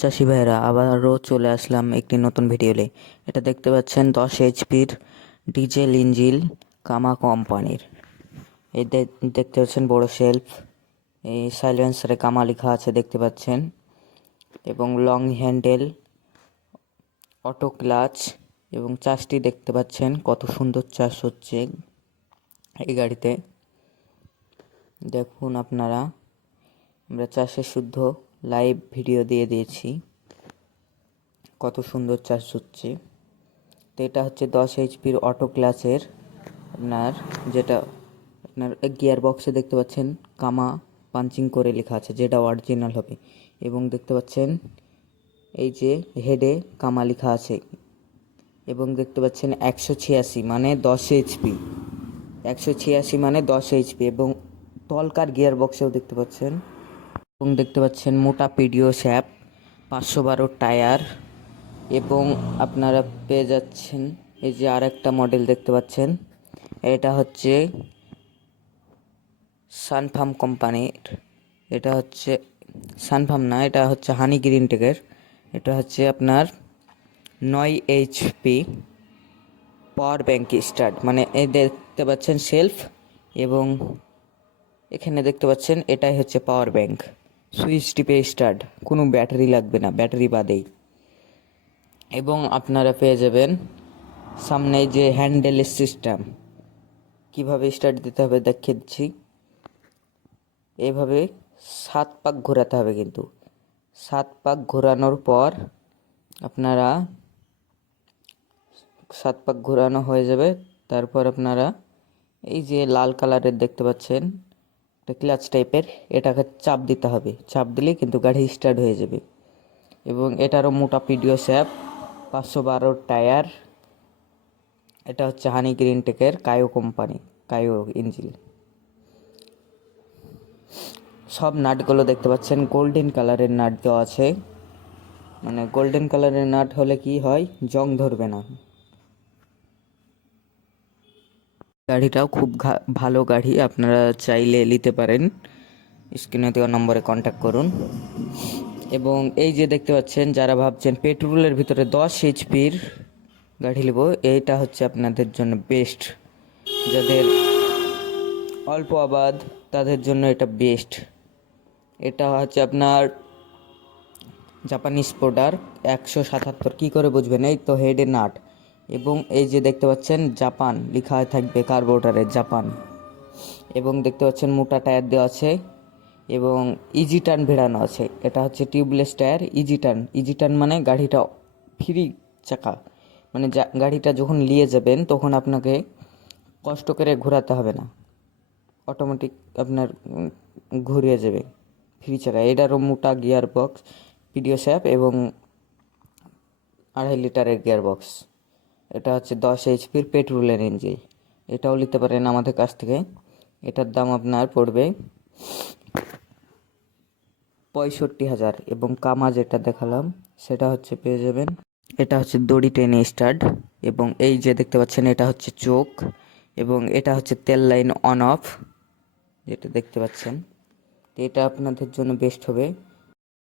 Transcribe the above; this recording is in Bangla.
চাষি ভাইরা আবারও চলে আসলাম একটি নতুন ভিডিওলে এটা দেখতে পাচ্ছেন দশ এইচপির ডিজেল ইঞ্জিল কামা কোম্পানির। এই দেখতে পাচ্ছেন বড় শেলফ। এই সাইলেন্সারে কামা লেখা আছে দেখতে পাচ্ছেন। এবং লং হ্যান্ডেল, অটো ক্লাচ এবং চাষটি দেখতে পাচ্ছেন কত সুন্দর চাষ হচ্ছে এই গাড়িতে। দেখুন আপনারা, আমরা চাষের শুদ্ধ। লাইভ ভিডিও দিয়ে দিয়েছি। কত সুন্দর চাষ হচ্ছে। তো এটা হচ্ছে দশ এইচপির অটো ক্লাসের আপনার যেটা আপনার গিয়ার বক্সে দেখতে পাচ্ছেন কামা পাঞ্চিং করে লেখা আছে, যেটা অরিজিনাল হবে। এবং দেখতে পাচ্ছেন এই যে হেডে কামা লেখা আছে। এবং দেখতে পাচ্ছেন একশো ছিয়াশি মানে দশ এইচপি একশো ছিয়াশি মানে দশ এইচপি এবং তলকার গিয়ার বক্সেও দেখতে পাচ্ছেন এবং দেখতে পাচ্ছেন মোটা পিডিও শ্যাপ পাঁচশো বারো টায়ার এবং আপনারা পেয়ে যাচ্ছেন এই যে আর একটা মডেল দেখতে পাচ্ছেন। এটা হচ্ছে সানফার্ম কোম্পানির এটা হচ্ছে সানফার্ম না, এটা হচ্ছে হানি গ্রিন টেকের এটা হচ্ছে আপনার নয় এইচপি পাওয়ার ব্যাংক স্টার্ট মানে এই দেখতে পাচ্ছেন সেলফ এবং এখানে দেখতে পাচ্ছেন এটাই হচ্ছে পাওয়ার ব্যাংক সুইচ টিপে স্টার্ট কোনো ব্যাটারি লাগবে না, ব্যাটারি বাদেই। এবং আপনারা পেয়ে যাবেন সামনে যে হ্যান্ডেলের সিস্টেম কীভাবে স্টার্ট দিতে হবে দেখিয়ে দিচ্ছি এইভাবে সাত পাক ঘোরাতে হবে কিন্তু। সাত পাক ঘোরানোর পর আপনারা সাত পাক ঘোরানো হয়ে যাবে। তারপর আপনারা এই যে লাল কালারের দেখতে পাচ্ছেন একটা ক্লাচ টাইপের, এটাকে চাপ দিতে হবে। চাপ দিলে কিন্তু গাড়ি স্টার্ট হয়ে যাবে। এবং এটারও মোটা পিডিও স্যাপ পাঁচশো বারো টায়ার। এটা হচ্ছে হানি গ্রিন টেকের কায়ো কোম্পানি, কায়ো ইঞ্জিন। সব নাটগুলো দেখতে পাচ্ছেন, গোল্ডেন কালারের নাট দেওয়া আছে। মানে গোল্ডেন কালারের নাট হলে কি হয়? জং ধরবে না। গাড়িটাও খুব ভালো গাড়ি, আপনারা চাইলে নিতে পারেন। স্ক্রিনে দেওয়া নম্বরে কন্ট্যাক্ট করুন। এবং এই যে দেখতে পাচ্ছেন, যারা ভাবছেন পেট্রোলের ভিতরে দশ এইচপির গাড়ি নেব এইটা হচ্ছে আপনাদের জন্য বেস্ট যাদের অল্প আবাদ, তাদের জন্য এটা বেস্ট এটা হচ্ছে আপনার জাপানিজ প্রোডাক্ট একশো সাতাত্তর। কী করে বুঝবেন? এই তো হেডে নাট। এবং এই যে দেখতে পাচ্ছেন, জাপান, লেখা থাকবে কার্বোটারে জাপান। এবং দেখতে পাচ্ছেন মোটা টায়ার দেওয়া আছে এবং ইজি টার্ন ভেড়ানো আছে। এটা হচ্ছে tubeless tyre easy turn easy turn মানে গাড়িটা ফ্রি চাকা। মানে গাড়িটা যখন নিয়ে যাবেন, তখন আপনাকে কষ্ট করে ঘোরাতে হবে না। অটোমেটিক আপনার ঘুরিয়ে যাবে ফ্রি চাকা এটারও মোটা গিয়ার বক্স পিডিও স্যাপ এবং আড়াই লিটারের গিয়ার বক্স এটা হচ্ছে দশ এইচপির পেট্রোলের ইঞ্জিন। এটাও নিতে পারেন আমাদের কাছ থেকে। এটার দাম আপনার পড়বে পঁয়ষট্টি হাজার এবং কামা যেটা দেখালাম, সেটা হচ্ছে পেয়ে যাবেন। এটা হচ্ছে দড়ি টেনে স্টার্ট এবং এই যে দেখতে পাচ্ছেন, এটা হচ্ছে চোখ এবং এটা হচ্ছে তেল লাইন অন অফ, যেটা দেখতে পাচ্ছেন। এটা আপনাদের জন্য বেস্ট হবে।